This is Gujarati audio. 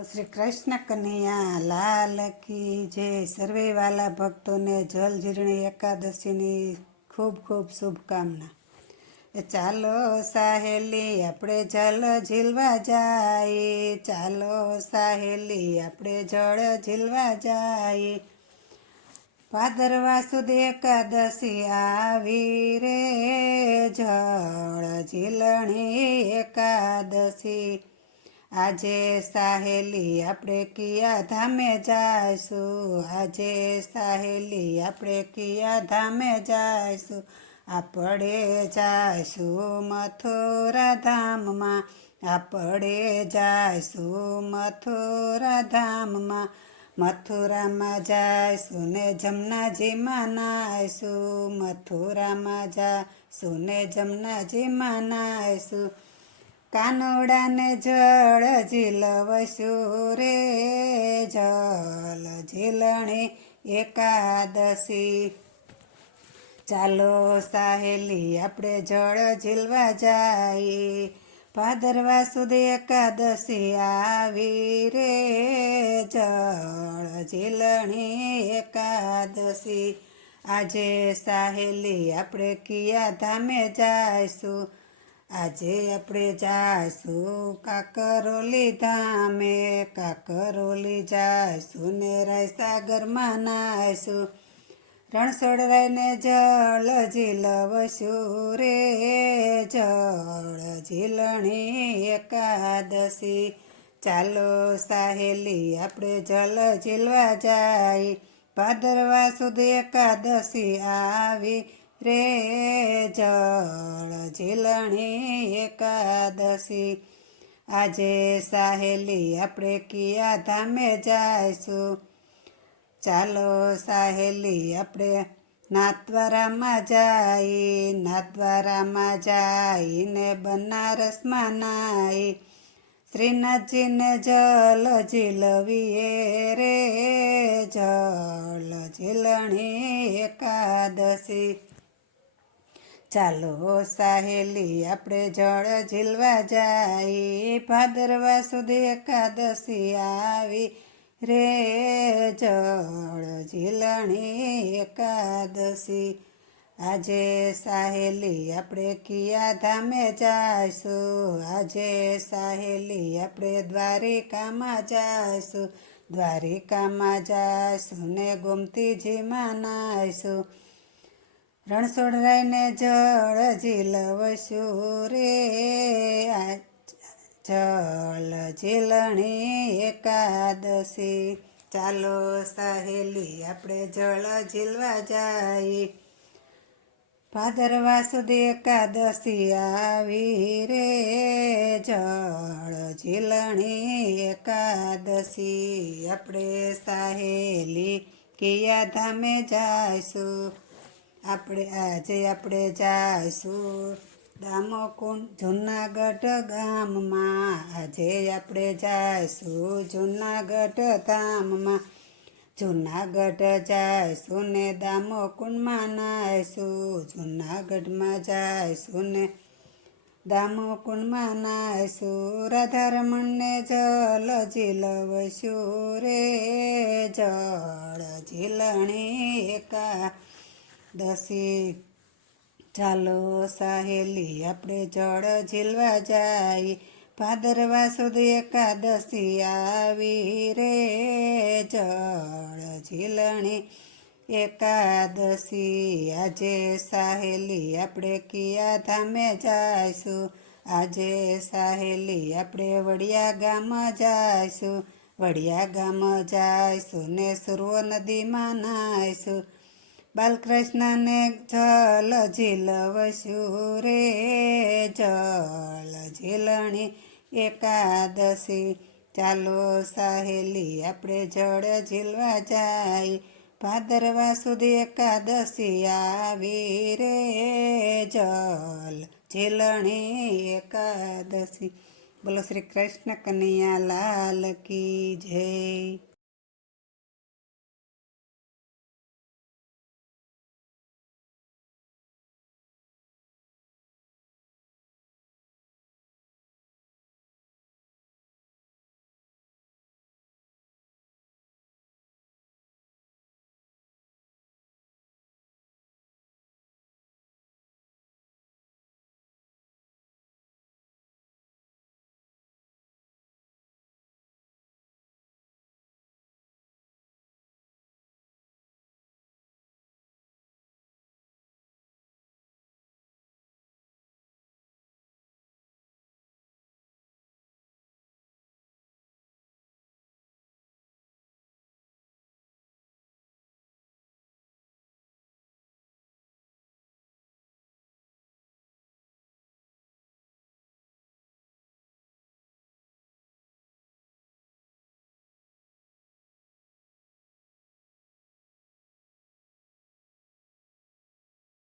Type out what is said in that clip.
બોલો, શ્રી કૃષ્ણ કનૈયા, લાલ કી જે સર્વે વાલા ભક્તોને જલ જીર્ણી એકાદશીની ખૂબ ખૂબ શુભકામના. એ ચાલો સાહેલી, આપણે જલ ઝીલવા જાય. ચાલો સાહેલી, આપણે જળ ઝીલવા જાય. ભાદરવા સુધી એકાદશી આવી રે. જળ ઝીલણી એકાદશી. આજે સાહેલી આપણે કિયા ધામે જાઈશું. આજે સાહેલી આપણે કિયા ધામે જાઈશું. આપણે જાઈશું મથુરા ધામમાં. આપણે જાઈશું મથુરા ધામમાં. મથુરામાં જાઈશું ને જમનાજીમાં નાઈશું. મથુરામાં જાઈશું ને જમનાજીમાં નાઈશું. કાનોડાને જળ ઝીલવશું રે, જલ ઝીલણી એકાદશી. ચાલો સાહેલી, આપણે જળ ઝીલવા જાય ભાદરવા સુધી એકાદશી આવી રે, જળ ઝીલણી એકાદશી. આજે સાહેલી, આપણે કિયા ધામે જાઈશું. આજે આપણે જાઈશું કાકરોલી ધામે કાકરોલી જાશું ને રાયસાગરમાં નાઈશું રણછોડરાયને જળ ઝીલવશું રે, જળ ઝીલણી એકાદશી. ચાલો સાહેલી, આપણે જળ ઝીલવા જાય. ભાદરવા સુધી એકાદશી આવી. રે જળ ઝીલણી એકાદશી. આજે સાહેલી આપણે કિયા ધામે જાઈશું. ચાલો સાહેલી આપણે નાથદ્વારામાં જાય નાથદ્વારામાં જાઈને બનારસમાં નાઈ શ્રીનાથજીને જલ ઝીલવીએ રે જળ ઝીલણી એકાદશી. ચાલો સાહેલી, આપણે જળ ઝીલવા જાય. ભાદરવા સુધી એકાદશી આવી રે. જળ ઝીલણી એકાદશી. આજે સાહેલી, આપણે કિયા ધામે જાઈશું. આજે સાહેલી, આપણે દ્વારિકામાં જાઈશું. દ્વારિકામાં જાઈશું ને ગોમતીજીમાં નાઈશું. રણછોડરાયને જળ ઝીલવશું રે. જળ ઝીલણી એકાદશી. ચાલો સાહેલી આપણે જળ ઝીલવા જાય. ભાદરવા સુધી એકાદશી આવી રે. જળ ઝીલણી એકાદશી. આપણે સાહેલી કિયા ધામે જાઈશું. આપણે આજે આપણે જાઈશું. દામોકુંડ જુનાગઢ ગામમાં. આજે આપણે જાઈશું જુનાગઢ ધામમાં. જુનાગઢ જાઈશું ને દામોકુંડમાં નાઈશું જુનાગઢમાં જાઈશું ને દામોકુંડમાં નાઈશું રાધારમણને જલ ઝીલવશું રે. જળ ઝીલણી એકા દસી ચાલો સાહેલી, આપણે જળ ઝીલવા જાય. ભાદરવા સુધી એકાદશી આવી રે. જળ ઝીલણી એકાદશી. આજે સાહેલી, આપણે કિયા ધામે જાઈશું. આજે સાહેલી, આપણે વડિયા ગામ જાઈશું. વડિયા ગામ જાઈશું ને સુરવો નદીમાં નાઈશું. બાલકૃષ્ણને જલ ઝીલવશું રે, જલ ઝીલણી એકાદશી. ચાલો સાહેલી, આપણે જળ ઝીલવા જાય. ભાદરવા સુધી એકાદશી આવી રે, જલ ઝીલણી એકાદશી. બોલો શ્રી કૃષ્ણ કનૈયા લાલ કી જય.